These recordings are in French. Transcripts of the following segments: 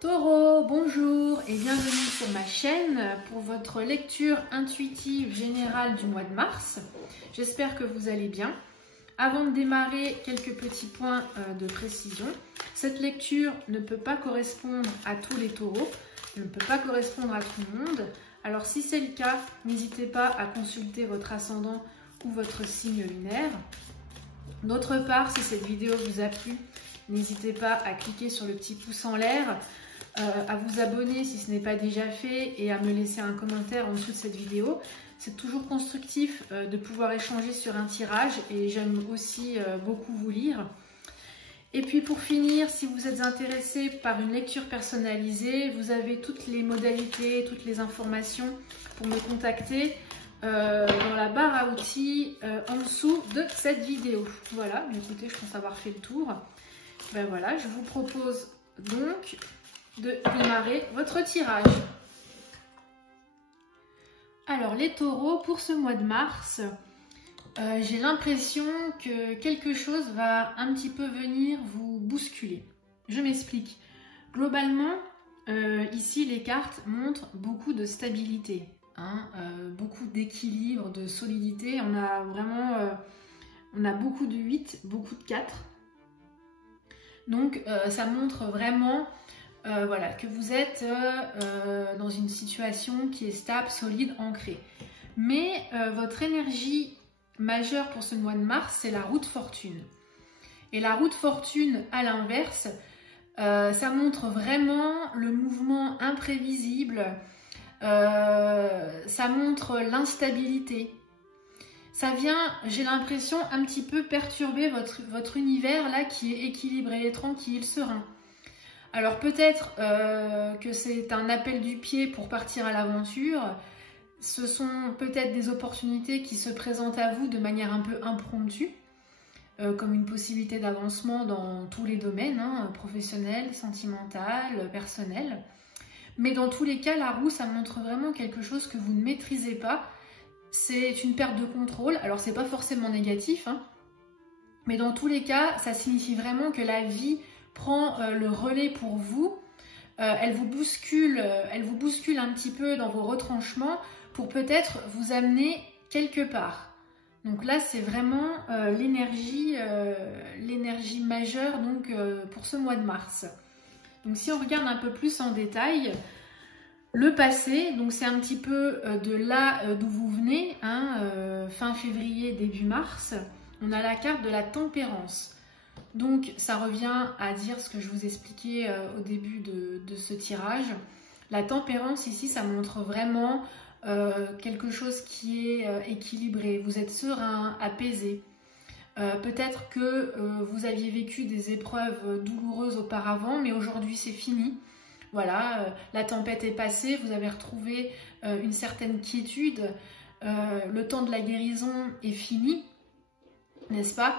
Taureau, bonjour et bienvenue sur ma chaîne pour votre lecture intuitive générale du mois de mars. J'espère que vous allez bien. Avant de démarrer, quelques petits points de précision. Cette lecture ne peut pas correspondre à tous les taureaux, ne peut pas correspondre à tout le monde. Alors si c'est le cas, n'hésitez pas à consulter votre ascendant ou votre signe lunaire. D'autre part, si cette vidéo vous a plu, n'hésitez pas à cliquer sur le petit pouce en l'air, à vous abonner si ce n'est pas déjà fait et à me laisser un commentaire en dessous de cette vidéo. C'est toujours constructif de pouvoir échanger sur un tirage et j'aime aussi beaucoup vous lire. Et puis pour finir, si vous êtes intéressé par une lecture personnalisée, vous avez toutes les modalités, toutes les informations pour me contacter dans la barre à outils en dessous de cette vidéo. Voilà, écoutez, je pense avoir fait le tour. Ben voilà, je vous propose donc de démarrer votre tirage. Alors les taureaux, pour ce mois de mars, j'ai l'impression que quelque chose va un petit peu venir vous bousculer. Je m'explique. Globalement, ici les cartes montrent beaucoup de stabilité, hein, beaucoup d'équilibre, de solidité. On a vraiment on a beaucoup de 8, beaucoup de 4. Donc ça montre vraiment voilà, que vous êtes dans une situation qui est stable, solide, ancrée. Mais votre énergie majeure pour ce mois de mars, c'est la roue de fortune. Et la roue de fortune, à l'inverse, ça montre vraiment le mouvement imprévisible, ça montre l'instabilité. Ça vient, j'ai l'impression, un petit peu perturber votre univers là qui est équilibré, tranquille, serein. Alors peut-être que c'est un appel du pied pour partir à l'aventure. Ce sont peut-être des opportunités qui se présentent à vous de manière un peu impromptue, comme une possibilité d'avancement dans tous les domaines, hein, professionnel, sentimental, personnel. Mais dans tous les cas, la roue, ça montre vraiment quelque chose que vous ne maîtrisez pas. C'est une perte de contrôle. Alors c'est pas forcément négatif, hein, mais dans tous les cas, ça signifie vraiment que la vie prend le relais pour vous, elle vous bouscule un petit peu dans vos retranchements pour peut-être vous amener quelque part. Donc là, c'est vraiment l'énergie majeure donc, pour ce mois de mars. Donc si on regarde un peu plus en détail, le passé, donc c'est un petit peu de là d'où vous venez, hein, fin février, début mars, on a la carte de la tempérance. Donc ça revient à dire ce que je vous expliquais au début de ce tirage. La tempérance ici, ça montre vraiment quelque chose qui est équilibré. Vous êtes serein, apaisé. Peut-être que vous aviez vécu des épreuves douloureuses auparavant, mais aujourd'hui c'est fini. Voilà, la tempête est passée, vous avez retrouvé une certaine quiétude. Le temps de la guérison est fini, n'est-ce pas ?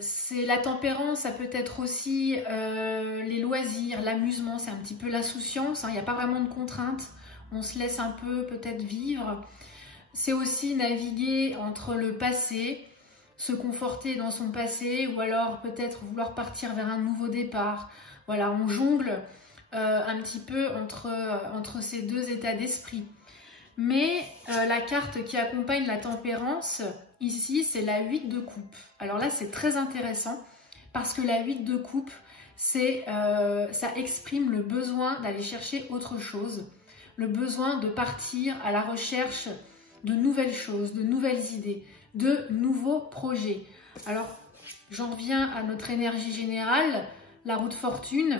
C'est la tempérance, ça peut être aussi les loisirs, l'amusement, c'est un petit peu l'insouciance, hein, il n'y a pas vraiment de contraintes, on se laisse un peu peut-être vivre. C'est aussi naviguer entre le passé, se conforter dans son passé ou alors peut-être vouloir partir vers un nouveau départ. Voilà, on jongle un petit peu entre ces deux états d'esprit. Mais la carte qui accompagne la tempérance, ici, c'est la 8 de coupe. Alors là, c'est très intéressant parce que la 8 de coupe, ça exprime le besoin d'aller chercher autre chose, le besoin de partir à la recherche de nouvelles choses, de nouvelles idées, de nouveaux projets. Alors, j'en reviens à notre énergie générale, la roue de fortune.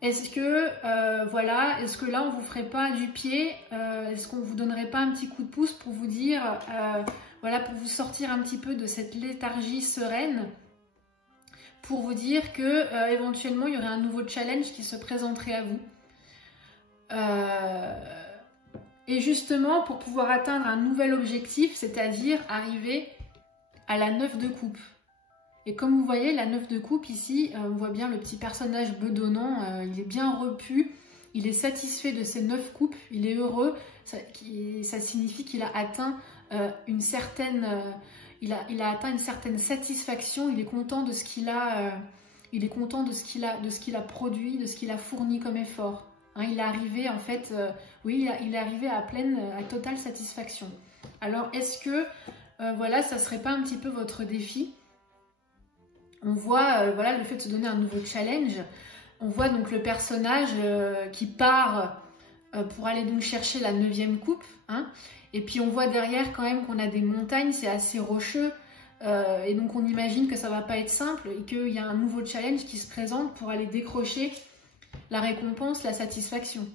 Est-ce que, voilà, est-ce que là, on ne vous ferait pas du pied, est-ce qu'on ne vous donnerait pas un petit coup de pouce pour vous dire, voilà, pour vous sortir un petit peu de cette léthargie sereine, pour vous dire que éventuellement, il y aurait un nouveau challenge qui se présenterait à vous. Et justement, pour pouvoir atteindre un nouvel objectif, c'est-à-dire arriver à la 9 de coupe. Et comme vous voyez, la 9 de coupe ici, on voit bien le petit personnage bedonnant, il est bien repu, il est satisfait de ses 9 coupes, il est heureux, ça signifie qu'il a atteint une certaine il a atteint une certaine satisfaction, il est content de ce qu'il a, il est content de ce qu'il a produit, de ce qu'il a fourni comme effort. Hein, il est arrivé en fait, oui, il est arrivé à totale satisfaction. Alors est-ce que, voilà, ça serait pas un petit peu votre défi? On voit, voilà, le fait de se donner un nouveau challenge. On voit donc le personnage qui part pour aller donc chercher la 9e coupe. Hein, et puis on voit derrière quand même qu'on a des montagnes, c'est assez rocheux. Et donc on imagine que ça va pas être simple et qu'il y a un nouveau challenge qui se présente pour aller décrocher la récompense, la satisfaction.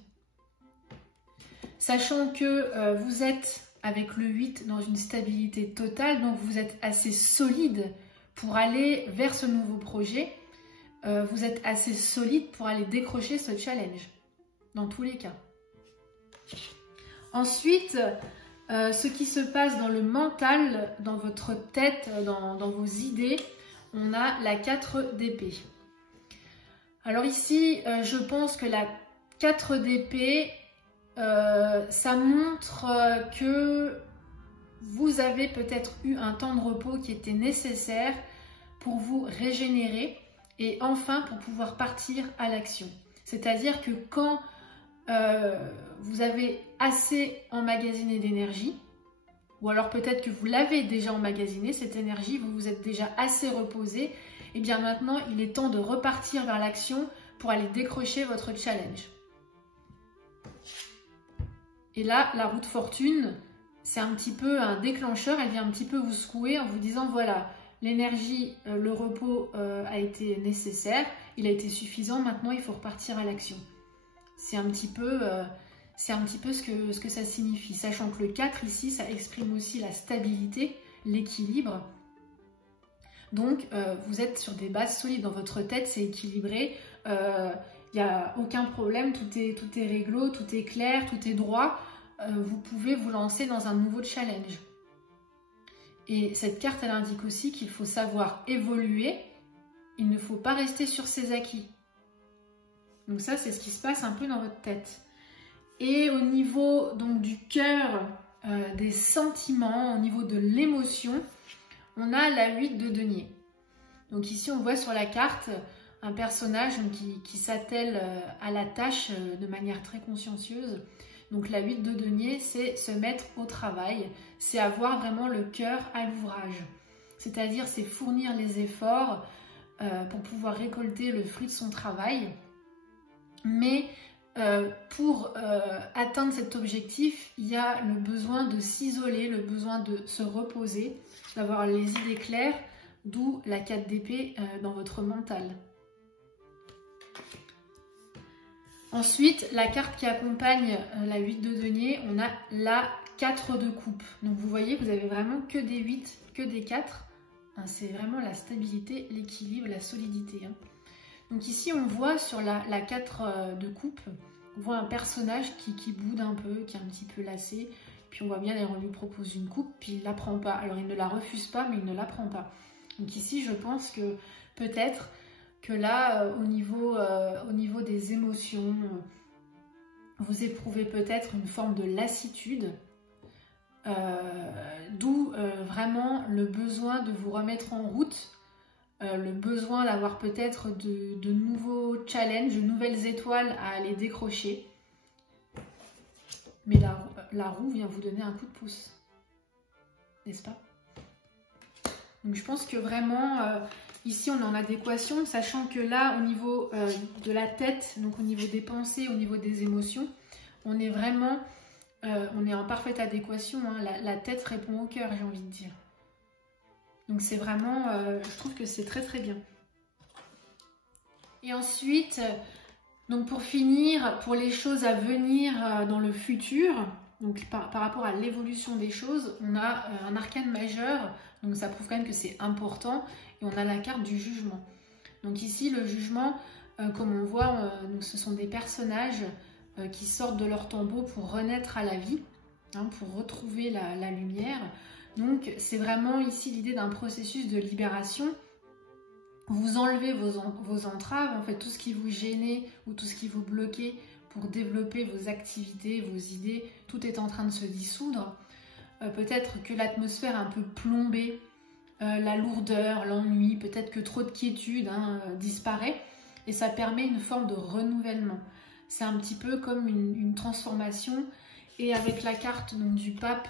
Sachant que vous êtes avec le 8 dans une stabilité totale, donc vous êtes assez solide pour aller vers ce nouveau projet. Vous êtes assez solide pour aller décrocher ce challenge, dans tous les cas. Ensuite, ce qui se passe dans le mental, dans votre tête, dans vos idées, on a la 4 d'épée. Alors ici, je pense que la 4 d'épée, ça montre que vous avez peut-être eu un temps de repos qui était nécessaire pour vous régénérer et enfin pour pouvoir partir à l'action. C'est-à-dire que quand vous avez assez emmagasiné d'énergie, ou alors peut-être que vous l'avez déjà emmagasiné, cette énergie, vous vous êtes déjà assez reposé, et bien maintenant il est temps de repartir vers l'action pour aller décrocher votre challenge. Et là, la roue de fortune, c'est un petit peu un déclencheur, elle vient un petit peu vous secouer en vous disant voilà, l'énergie, le repos a été nécessaire, il a été suffisant, maintenant il faut repartir à l'action. C'est un petit peu ce que ça signifie, sachant que le 4 ici, ça exprime aussi la stabilité, l'équilibre. Donc, vous êtes sur des bases solides dans votre tête, c'est équilibré, il n'y a aucun problème, tout est réglo, tout est clair, tout est droit. Vous pouvez vous lancer dans un nouveau challenge. Et cette carte, elle indique aussi qu'il faut savoir évoluer, il ne faut pas rester sur ses acquis. Donc ça, c'est ce qui se passe un peu dans votre tête. Et au niveau donc du cœur, des sentiments, au niveau de l'émotion, on a la 8 de denier. Donc ici, on voit sur la carte un personnage qui s'attelle à la tâche de manière très consciencieuse. Donc la 8 de denier, c'est se mettre au travail, c'est avoir vraiment le cœur à l'ouvrage. C'est-à-dire, c'est fournir les efforts pour pouvoir récolter le fruit de son travail. Mais pour atteindre cet objectif, il y a le besoin de s'isoler, le besoin de se reposer, d'avoir les idées claires, d'où la 4 d'épée dans votre mental. Ensuite, la carte qui accompagne la 8 de denier, on a la 4 de coupe. Donc vous voyez, vous avez vraiment que des 8, que des 4. Hein, c'est vraiment la stabilité, l'équilibre, la solidité. Hein. Donc ici, on voit sur la 4 de coupe, on voit un personnage qui boude un peu, qui est un petit peu lassé. Puis on voit bien, on lui propose une coupe, puis il ne la prend pas. Alors il ne la refuse pas, mais il ne la prend pas. Donc ici, je pense que peut-être que là, au niveau des émotions, vous éprouvez peut-être une forme de lassitude, d'où vraiment le besoin de vous remettre en route, le besoin d'avoir peut-être de nouveaux challenges, de nouvelles étoiles à aller décrocher. Mais la roue vient vous donner un coup de pouce, n'est-ce pas? Donc je pense que vraiment, ici on est en adéquation, sachant que là, au niveau de la tête, donc au niveau des pensées, au niveau des émotions, on est vraiment, on est en parfaite adéquation. Hein. La tête répond au cœur, j'ai envie de dire. Donc c'est vraiment, je trouve que c'est très très bien. Et ensuite, donc pour finir, pour les choses à venir dans le futur, donc par rapport à l'évolution des choses, on a un arcane majeur, donc ça prouve quand même que c'est important, et on a la carte du jugement. Donc ici, le jugement, comme on voit, donc ce sont des personnages qui sortent de leur tombeau pour renaître à la vie, hein, pour retrouver la lumière. Donc c'est vraiment ici l'idée d'un processus de libération. Vous enlevez vos entraves, en fait tout ce qui vous gênait ou tout ce qui vous bloquait pour développer vos activités, vos idées, tout est en train de se dissoudre. Peut-être que l'atmosphère est un peu plombée la lourdeur, l'ennui, peut-être que trop de quiétude disparaît et ça permet une forme de renouvellement. C'est un petit peu comme une transformation et avec la carte donc, du pape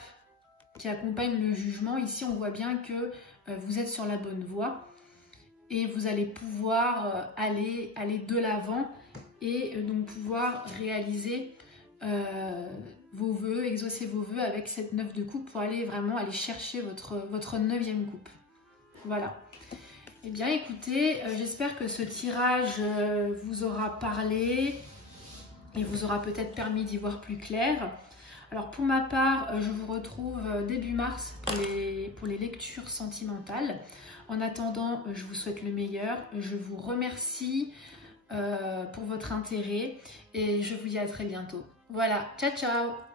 qui accompagne le jugement, ici on voit bien que vous êtes sur la bonne voie et vous allez pouvoir aller de l'avant et donc pouvoir réaliser vos vœux, exaucer vos vœux avec cette 9 de coupe pour aller vraiment aller chercher votre 9e coupe. Voilà. Eh bien écoutez, j'espère que ce tirage vous aura parlé et vous aura peut-être permis d'y voir plus clair. Alors pour ma part, je vous retrouve début mars pour les lectures sentimentales. En attendant, je vous souhaite le meilleur. Je vous remercie pour votre intérêt et je vous dis à très bientôt. Voilà, ciao ciao!